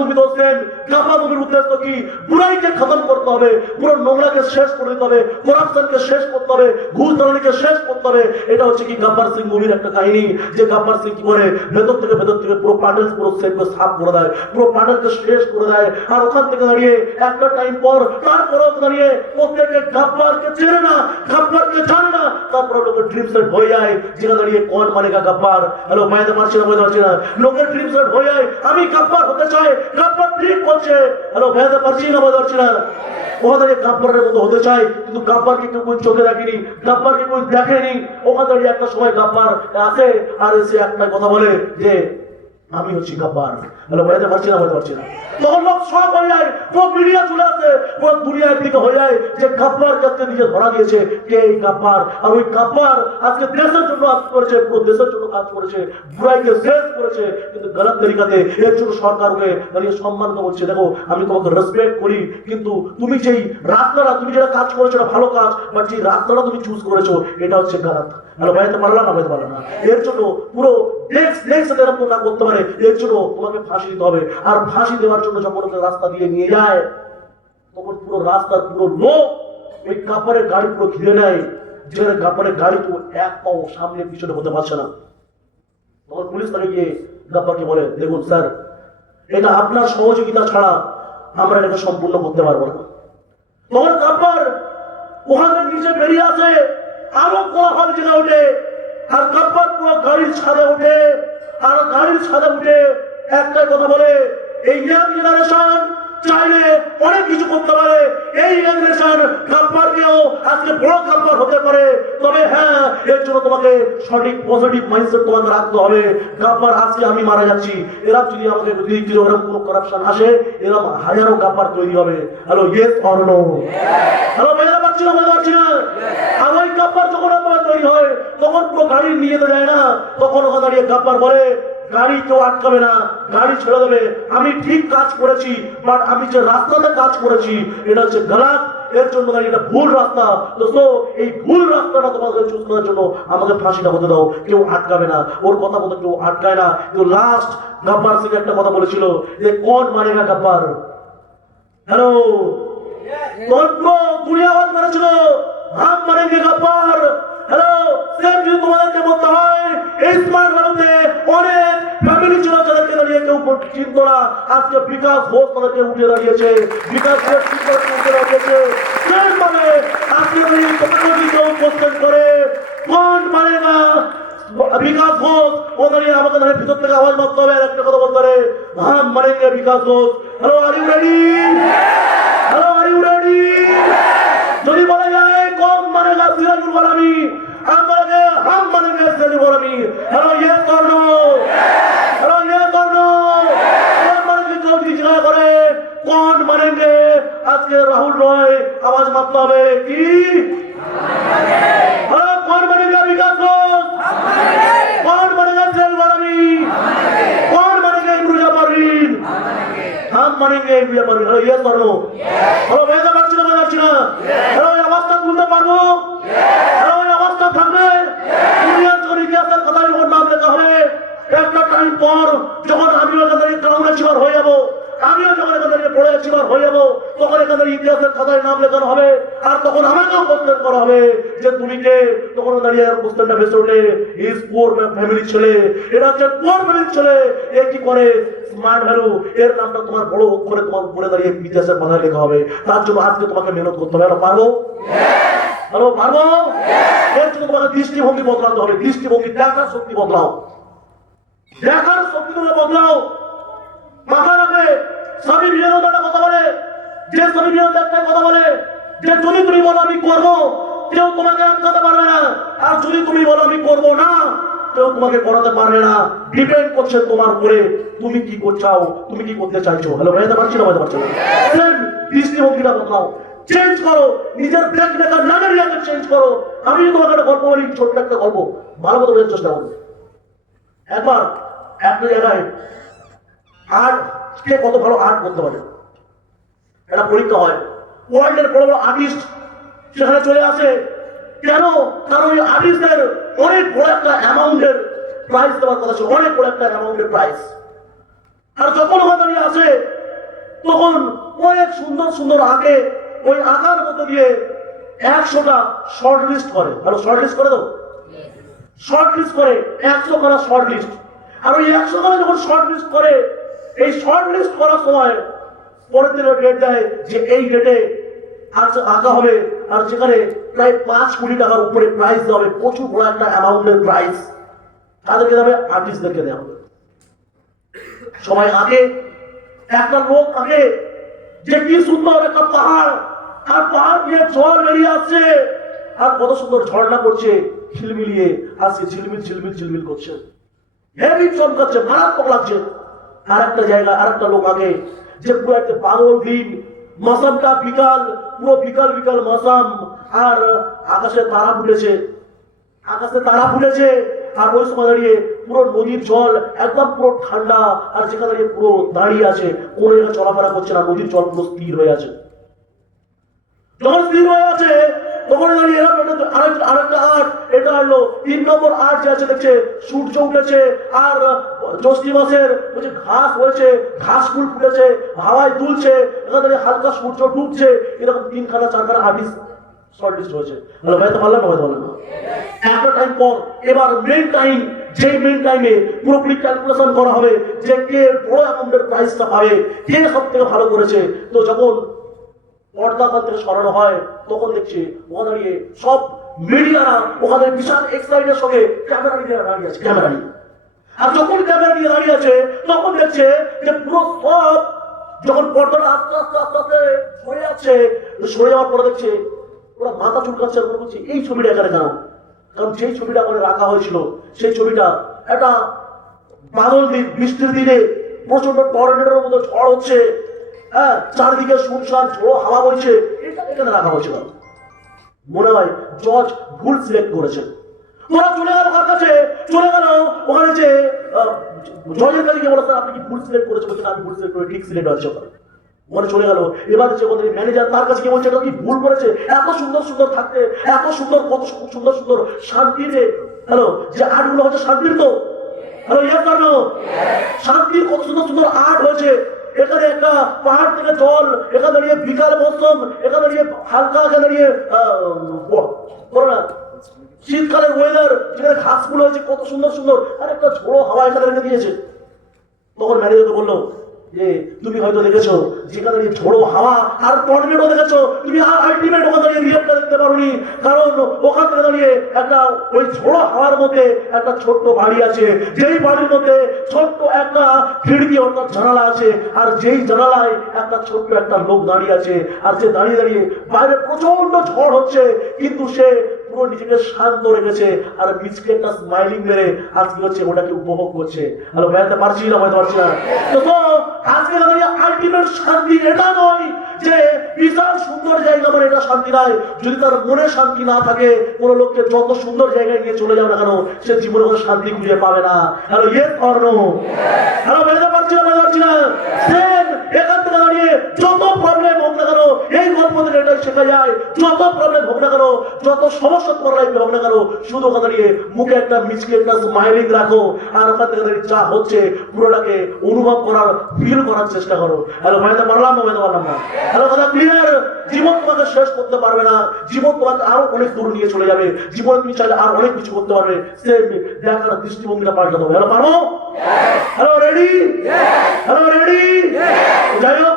মুভি দোস্তেন, গাব্বার মুভির উদ্দেশ্য কি? বুড়াইকে খতম করতে হবে, পুরো নোংরাকে শেষ করে দিতে হবে, করাপশনকে শেষ করতে হবে, ঘুষ দালালিকে শেষ করতে হবে। এটা হচ্ছে কি গাব্বার সিং মুভির একটা কাহিনী, যে গাব্বার সিং কি করে ভেতর থেকে পুরো প্যানেল পুরো সেটকে সাফ করে দেয়, পুরো প্যানেলকে শেষ করে দেয়। আর ওখান থেকে দাঁড়িয়ে একটা টাইম পর তারপরেও দাঁড়িয়ে প্রত্যেকে গাব্বারকে চেনে না, গাব্বারকে জানে না, তারপরে লোকের ড্রিম সেট হয়ে যায় যেখানে দাঁড়িয়ে কোন মানেগা গাব্বার। হ্যালো মাইতে পারছি না, লোকের ড্রিম সেট হয়ে যায় আমি গাব্বার হতে চাই, গাব্বার ঠিক বলছে। হ্যালো ভেজাতে পারছি না, ওখানে গাব্বারের মতো হতে চাই, কিন্তু গাব্বারকে কেউ চোখে রাখিনি, গাব্বারকে কেউ দেখেনি। ওখানে একটা সময় গাব্বার আসে আর এসে একটা কথা বলে যে আমি হচ্ছি গাব্বার। হ্যালো বোঝাতে পারছি না, তখন লোক সব হয়ে যায়, পুরো মিডিয়া চলে আসে, পুরো দুনিয়া একদিকে হয়ে যায় যে গাব্বার কাছে নিজে ধরা দিয়েছে কে এই গাব্বার। আর ওই গাব্বার আজকে দেশের জন্য কাজ করেছে, পুরো দেশের জন্য কাজ করেছে, বুড়াইকে শেষ করেছে, কিন্তু গলত তরিকাতে এর জন্য সরকারকে দাঁড়িয়ে সম্মানকে বলছে দেখো আমি তোমাকে রেসপেক্ট করি, কিন্তু তুমি যেই রাস্তাটা তুমি যেটা কাজ করেছো এটা ভালো কাজ, বাট যে রাস্তাটা তুমি চুজ করেছো এটা হচ্ছে গলত। হ্যালো বোঝাতে পারলাম না, এর জন্য পুরো নেক্সট এরকম না করতে পারে, এর জন্য তোমাকে ফাঁসি দিতে হবে। আর ফাঁসি দেওয়ার জন্য যখন ওকে রাস্তা দিয়ে নিয়ে যায়, তখন পুরো রাস্তার পুরো লোক ওই কাপড়ের গাড়ি পুরো ঘিরে নেয়, যেখানে কাপড়ের গাড়ি তো এক পাও সামনে পিছনে হতে পারছে না। তখন পুলিশ তাকে গিয়ে গাব্বারকে বলে দেখুন স্যার, এটা আপনার সহযোগিতা ছাড়া আমরা এটাকে সম্পূর্ণ করতে পারবো না। তখন গাব্বার ওখানে নিচে বেরিয়ে আসে, আরো কোলাহল জেগে ওঠে, আর গাব্বার পুরো গাড়ির ছাদে ওঠে, আর গাড়ির ছাদে উঠে একটা কথা বলে এই ইয়াং জেনারেশন চাইলে অনেক কিছু করতে পারে, এই জেনারেশন গাব্বারকেও আজকে বড় গাব্বার হতে পারে, তবে হ্যাঁ এর জন্য তোমাকে সঠিক পজিটিভ মাইন্ডসেট তোমাকে রাখতে হবে। গাব্বার আজকে আমি মারা যাচ্ছি, এরা যদি আমাকে এরকম কোনো কারাপশন আসে, এরকম হাজারো গাব্বার তৈরি হবে। Hello yes or no? Hello বোঝাতে পারছি না। আর ওই গাব্বার যখন আমার তৈরি হয় তখন পুরো গাড়ি নিয়ে যেতে যায় না, তখন ওখানে দাঁড়িয়ে গাব্বার বলে গাড়ি কেউ আটকাবে না, গাড়ি ছেড়ে দেবে, আমি ঠিক কাজ করেছি, বাট আমি যে রাস্তাতে কাজ করেছি এটা হচ্ছে গলত, এর জন্য এটা ভুল রাস্তা। দোস্ত এই ভুল রাস্তাটা তোমাকে চুজ করার জন্য আমাকে ফাঁসিটা হতে দাও, কেউ আটকাবে না। ওর কথা মতো কেউ আটকায় না। কিন্তু লাস্ট গাব্বার সিং একটা কথা বলেছিল যে কোন মানেগা গাব্বার। হ্যালো দুনিয়া আওয়াজ মেরেছিল হাম মারেঙ্গে গাব্বার। হ্যালো সেম যদি তোমাদেরকে বলতে হয়, এই স্মার্ট ভারতে অনেক ফ্যামিলি ছিল যাদেরকে দাঁড়িয়ে কেউ চিনত না, আজকে বিকাশ ঘোষ তাদেরকে উঠে দাঁড়িয়েছে, বিকাশ ঘোষ উঠে দাঁড়িয়েছে। সেমভাবে আজকে তোমাকে যদি কেউ কোশ্চেন করে কোন মানেগা বিকাশ ঘোষ ও দাঁড়িয়ে আমাকে দাঁড়িয়ে ভিতর থেকে আওয়াজ মারতে হবে আর একটা কথা বলতে হবে, হাম মারেঙ্গে Bikash Ghosh. Hello, are you ready? Hello, are you ready? যদি বলা যায় কম মানেগা সিরাজুল গোলামি, हम बोलेंगे हम मानेंगे सिराजुल गोलामी। हेलो, यस और नो? हेलो, यस और नो? कौन मानेंगे? जल्दी जिज्ञासा करे कौन मानेंगे? आज के राहुल रॉय आवाज मारते হবে কি? हेलो, कौन मानेगा विकास घोष? कौन मानेगा सिराजुल गोलामी? कौन मानेगा इमरुजा परवीन? हम मानेंगे इमरुजा परवीन। हेलो, यस और नो? हेलो, বেজা পাচ্ছি না? हेलो, এই আওয়াজটা তুলতে পারবো? हेलो, এই আওয়াজটা থাকবে? দুনিয়ার যখন ইতিহাসের কথা যখন নাম লেখা হবে, একটা টাইম পর যখন আমিও এখান থেকে ক্রাউনের চিবার হয়ে যাবো, আমিও যখন এখান থেকে পড়ে চিবার হয়ে যাবো, তখন এখান থেকে ইতিহাসের খাতায় নাম লেখানো হবে। আর তখন আমাকেও কোশ্চেন করা হবে যে তুমি কে? তখন দাঁড়িয়ে কোশ্চেনটা বেসে উঠলে ইজ পোর ফ্যামিলির ছেলে, এরা হচ্ছে পোর ফ্যামিলির ছেলে, এ কি করে স্মার্ট ভ্যালু, এর নামটা তোমার বড় অক্ষরে তোমার উপরে দাঁড়িয়ে ইতিহাসের পাতায় লেখা হবে। তার জন্য আজকে তোমাকে মেহনত করতে হবে। আমরা পারবো? হ্যালো, পারবো? এর জন্য তোমাকে দৃষ্টিভঙ্গি বদলাতে হবে। দৃষ্টিভঙ্গি, দেখার শক্তি বদলাও, দেখার শক্তি তুমি বদলাও। মাথায় রাখবে, স্বামী বিবেকানন্দ কথা বলে, যে স্বামী বিবেকানন্দ একটা কথা বলে যে যদি তুমি বলো আমি করবো, কেউ তোমাকে আটকাতে পারবে না, আর যদি তুমি বলো আমি করবো না, কেউ তোমাকে করাতে পারবে না। ডিপেন্ড করছে তোমার উপরে, তুমি কি করছাও, তুমি কি করতে চাইছো। হ্যালো, বুঝতে পারছি না? বুঝতে পারছি না? দৃষ্টিভঙ্গিটা বদলাও, চেঞ্জ করো, নিজের ব্রেক মেকার নামেরিয়াকে চেঞ্জ করো। আমি তোমাকে একটা গল্প বলি, ছোট্ট একটা গল্প, ভালো মতো বোঝার চেষ্টা করো। একবার একটা জায়গায় আর্ট, কে কত ভালো আর্ট করতে পারে একটা পরীক্ষা হয়। ওয়ার্ল্ডের বড় বড় আর্টিস্ট সেখানে চলে আসে। কেন? কারণ ওই আর্টিস্টদের অনেক বড় একটা অ্যামাউন্টের প্রাইজ দেওয়ার কথা ছিল, অনেক বড় একটা অ্যামাউন্টের প্রাইজ। আর যখন ওখানে আসে তখন অনেক সুন্দর সুন্দর আঁকে, ওই আঁকার মধ্যে দিয়ে 100টা শর্ট লিস্ট করে। আর শর্ট লিস্ট করে দাও, শর্ট লিস্ট করে 100 করা শর্ট লিস্ট। আর ওই 100 করা যখন শর্ট লিস্ট করে, এই শর্ট লিস্ট করার সময় পরের দিনের ডেট দেয় যে এই ডেটে আঁকা হবে, আর যেখানে প্রায় 5 কোটি টাকার উপরে প্রাইজ দেওয়া হবে, প্রচুর বড় একটা অ্যামাউন্টের প্রাইজ। তাদেরকে দেবে, আর্টিস্টদেরকে দেওয়া হবে। সবাই আঁকে, একটা লোক আঁকে যে কি সুন্দর একটা পাহাড়, আর পাহাড় দিয়ে জল বেরিয়ে আসছে, আর কত সুন্দর ঝর্ণা পড়ছে, ঝিলমিলিয়ে আসছে, ঝিলমিল ঝিলমিল ঝিলমিল করছে, হেভি চমকাচ্ছে, মারাত্মক লাগছে। আর একটা জায়গা, আর একটা লোক আগে যে পুরো একটা বাদল দিন, মৌসুমটা বিকাল, পুরো বিকাল বিকাল মৌসুম, আর আকাশে তারা ফুটেছে, আকাশে তারা ফুটেছে। আর ওই সময় দাঁড়িয়ে পুরো নদীর জল একদম পুরো ঠান্ডা, আর যেখানে দাঁড়িয়ে পুরো দাঁড়িয়ে আছে, কোনো জায়গায় চলাফেরা করছে না, নদীর জল পুরো স্থির হয়ে আছে। যখন স্থির হয়ে আছে তখন দাঁড়িয়ে আরেকটা আর্ট, এটা হলো 3 নম্বর আর্ট যে আছে, দেখছে সূর্য উঠেছে, আর জ্যৈষ্ঠী মাসের বলছে ঘাস হয়েছে, ঘাস ফুল ফুটেছে, হাওয়ায় দুলছে, এখানে হালকা সূর্য ডুবছে, এরকম 3খানা 4খানা আর্টিস্ট শর্ট লিস্ট হয়েছে। হ্যালো, ভাইতে পারলাম না? ভাইতে পারলাম না? একটা টাইম পর এবার মেইন টাইম, যে মেইন টাইমে পুরোপুরি ক্যালকুলেশন করা হবে যে কে বড় অ্যামাউন্টের প্রাইসটা পাবে, কে সব থেকে ভালো করেছে। তো যখন পর্দা থেকে সরানো হয় তখন দেখছি ওখানে দাঁড়িয়ে সব মিডিয়ারা ওখানে বিশাল এক্সাইটের সঙ্গে ক্যামেরা নিয়ে দাঁড়িয়ে আছে, ক্যামেরা নিয়ে। আর যখন ক্যামেরা নিয়ে দাঁড়িয়ে আছে তখন দেখছে যে পুরো সব, যখন পর্দাটা আস্তে আস্তে আস্তে আস্তে সরে যাচ্ছে, সরে যাওয়ার পরে দেখছে ওরা মাথা চুলকাচ্ছে, মনে করছে এই ছবিটা এখানে কেন? কারণ যেই ছবিটা ওখানে রাখা হয়েছিল সেই ছবিটা একটা বাদল দিন, বৃষ্টির দিনে প্রচন্ড টর্নেডোর মতো ঝড় হচ্ছে, হ্যাঁ, চারদিকে শুনশান ঝোড়ো হাওয়া বইছে, এটা এখানে রাখা হয়েছিল। মনে হয় জজ ভুল সিলেক্ট করেছে। ওরা চলে গেল কার কাছে? চলে গেল ওখানে যে জজের কাছে গিয়ে বলে, স্যার আপনি কি ভুল সিলেক্ট করেছেন? বলছে আমি ভুল সিলেক্ট করে ঠিক সিলেক্ট হয়েছে ওখানে। ওখানে চলে গেল, এবার যে ওদের ম্যানেজার তার কাছে গিয়ে বলছে এটা কি ভুল করেছে? এত সুন্দর সুন্দর থাকতে, এত সুন্দর, কত সুন্দর সুন্দর শান্তিতে, হ্যালো, যে আর্টগুলো হচ্ছে শান্তির, তো হ্যালো, ইয়ে করো, শান্তির কত সুন্দর সুন্দর আর্ট হয়েছে। এখানে একটা পাহাড় থেকে জল, এখানে দাঁড়িয়ে বিকাল মৌসুম, এখানে দাঁড়িয়ে হালকা, এখানে দাঁড়িয়ে শীতকালের ওয়েদার, যেখানে ঘাসগুলো হয়েছে কত সুন্দর সুন্দর, আর একটা ঝোড়ো হাওয়া এখানে রেখে দিয়েছে। তখন ম্যানেজারকে বললো, যে তুমি হয়তো দেখেছো যেখানে এই ঝোড়ো হাওয়া আর টর্নেডো দেখেছো, তুমি আলটিমেট ওখানে দাঁড়িয়ে রিয়েলটা দেখতে পারোনি, কারণ ওখান থেকে দাঁড়িয়ে একটা ওই ঝোড়ো হাওয়ার মধ্যে একটা ছোট্ট বাড়ি আছে, যেই বাড়ির মধ্যে ছোট্ট একটা খিড়কি অর্থাৎ জানালা আছে, আর যেই জানালায় একটা ছোট্ট একটা লোক দাঁড়িয়ে আছে, আর যে দাঁড়িয়ে দাঁড়িয়ে বাইরে প্রচন্ড ঝড় হচ্ছে কিন্তু সে পুরো নিজেকে শান্ত রেখেছে আর মিচকে একটা স্মাইলিং মেরে আজকে হচ্ছে ওটাকে উপভোগ করছে। হ্যালো বেড়াতে পারছি না, বেড়াতে পারছি না। তো আজকে দাঁড়িয়ে আলটিমেট শান্তি এটা নয় যে বিশাল সুন্দর জায়গা মানে এটা শান্তি নয়। যদি তার মনে শান্তি না থাকে, কোনো লোককে যত সুন্দর জায়গায় নিয়ে চলে যাও না কেন, সে জীবনে কোনো শান্তি খুঁজে পাবে না। Hello yes or no? Hello বেড়াতে পারছি না, বেড়াতে পারছি না। সেম এখান থেকে দাঁড়িয়ে যত প্রবলেম হোক না কেন, এই গল্প থেকে এটাই শেখা যায়, যত প্রবলেম হোক না কেন, যত সমস্যা তোমার লাইফে হোক না কেন, শুধু ওখানে দাঁড়িয়ে মুখে একটা মিচকে একটা স্মাইলিং রাখো আর ওখান থেকে দাঁড়িয়ে যা হচ্ছে পুরোটাকে অনুভব করার, ফিল করার চেষ্টা করো। হ্যালো ভাইতে পারলাম না, ভাইতে পারলাম না? হ্যালো কথা ক্লিয়ার? জীবন তোমাকে শেষ করতে পারবে না, জীবন তোমাকে আরো অনেক দূর নিয়ে চলে যাবে, জীবনে তুমি চাইলে আর অনেক কিছু করতে পারবে। সেম দেখার দৃষ্টিভঙ্গিটা পাল্টাতে হবে। হ্যালো পারবো? Hello ready? Hello ready? যাই হোক,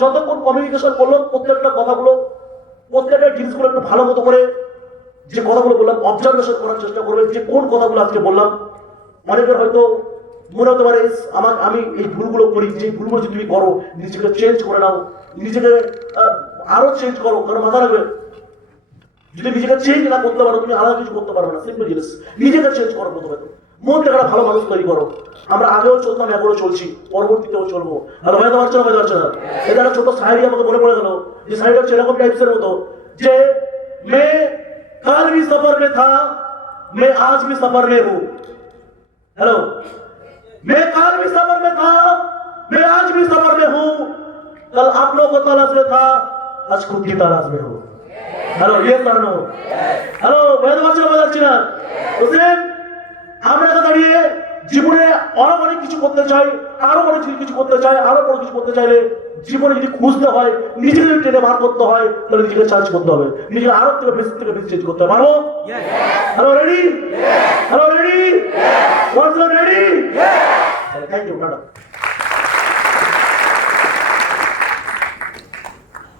যতক্ষণ কমিউনিকেশন করলাম প্রত্যেকটা কথাগুলো, প্রত্যেকটা জিনিসগুলো একটু ভালো মতো করে যে কথাগুলো বললাম অবজারভেশন করার চেষ্টা করবে যে কোন কথাগুলো আজকে বললাম। অনেকের হয়তো মনে হতে পারে আমি এই ভুলগুলো করি, যে ভুলগুলো যদি তুমি করো নিজেকে চেঞ্জ করে নাও, নিজেকে আরো চেঞ্জ করো, কারণ মাথা রাখবে যদি নিজেকে চেঞ্জ না করতে পারো তুমি আলাদা কিছু করতে পারবে না। সিম্পল জিনিস, নিজেকে চেঞ্জ করো প্রথমে, মন থেকে একটা ভালো মানুষ তৈরি করো। আমরা আগেও চলতাম, এখনো চলছি, পরবর্তীতেও চলবো। হ্যালো ভাই পারছো না, ভাই পারছো না? এটা একটা ছোট শায়রি আমাকে মনে পড়ে গেল, যে শায়রিটা হচ্ছে এরকম টাইপসের মতো যে मैं कल भी सफर में था, मैं आज भी सफर में हूं। हेलो, मैं कल भी सफर में था, मैं आज भी सफर में हूं, कल आप लोगों को तलाश में था, आज खुद की तलाश में हूं। हेलो ये करनो, हेलो वेद वाचन বলছি না? বুঝলেন? আমরা দাঁড়িয়ে জীবনে আরো অনেক কিছু করতে চাই, আরো অনেক কিছু করতে চাই, আরো বড় কিছু করতে চাইলে জীবনে যদি খুঁজতে হয়, নিজেকে যদি টেনে বার করতে হয়, তাহলে নিজেকে চার্জ করতে হবে, নিজেকে আরো থেকে বেশি চেঞ্জ করতে পারবো। Hello ready? Hello ready? Once ready? Thank you madam.